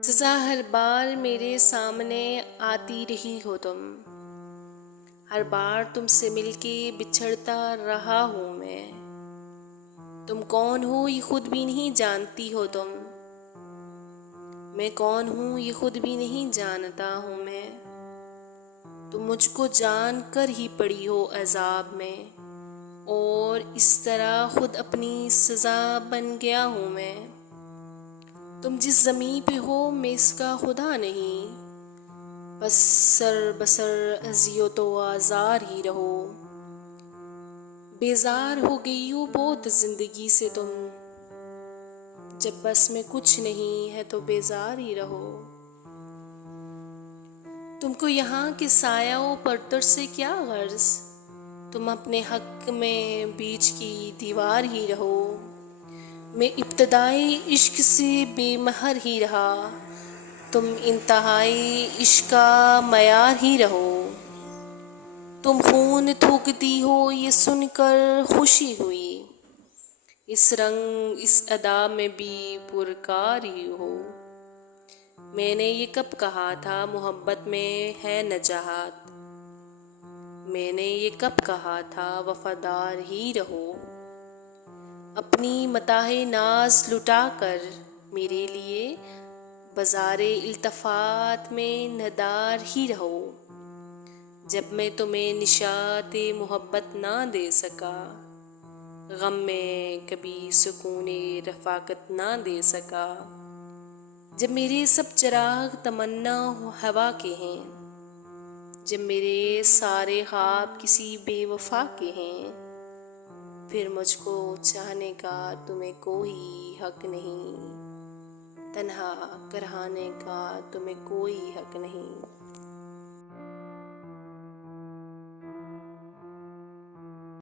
सजा हर बार मेरे सामने आती रही हो तुम। हर बार तुमसे मिलके बिछड़ता रहा हूँ मैं। तुम कौन हो ये खुद भी नहीं जानती हो तुम। मैं कौन हूँ ये खुद भी नहीं जानता हूँ मैं। तुम मुझको जान कर ही पड़ी हो अजाब में, और इस तरह खुद अपनी सजा बन गया हूँ मैं। तुम जिस ज़मीं पे हो मैं इसका खुदा नहीं, बस सर बसर अजियो तो आज़ार ही रहो। बेजार हो गई हो बहुत ज़िंदगी से तुम, जब बस में कुछ नहीं है तो बेजार ही रहो। तुमको यहाँ के सायाओं परतर से क्या गर्ज, तुम अपने हक में बीच की दीवार ही रहो। मैं इब्तदाई इश्क से बेमहर ही रहा, तुम इंतहाई इश्क का मयार ही रहो। तुम खून थूकती हो ये सुनकर खुशी हुई, इस रंग इस अदा में भी पुरकार ही हो। मैंने ये कब कहा था मोहब्बत में है नजाहत, मैंने ये कब कहा था वफादार ही रहो। अपनी मताहे नाज लुटा कर मेरे लिए बाज़ारे इल्तफ़ात में नदार ही रहो। जब मैं तुम्हें निशाते मोहब्बत ना दे सका, गम में कभी सुकूने रफ़ाकत ना दे सका। जब मेरे सब चिराग तमन्ना हवा के हैं, जब मेरे सारे ख्वाब किसी बेवफा के हैं, फिर मुझको चाहने का तुम्हें कोई हक नहीं, तन्हा कराने का तुम्हें कोई हक नहीं।